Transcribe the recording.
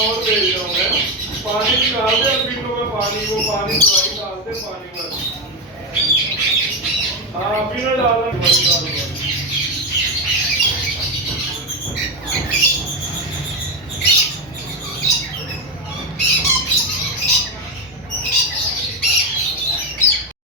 और भेज रहा हूँ मैं। पानी निकाल दे अभी तो मैं पानी वो पानी दवाई डाल दे पानी में। हाँ अभी ना डालना दवाई डाल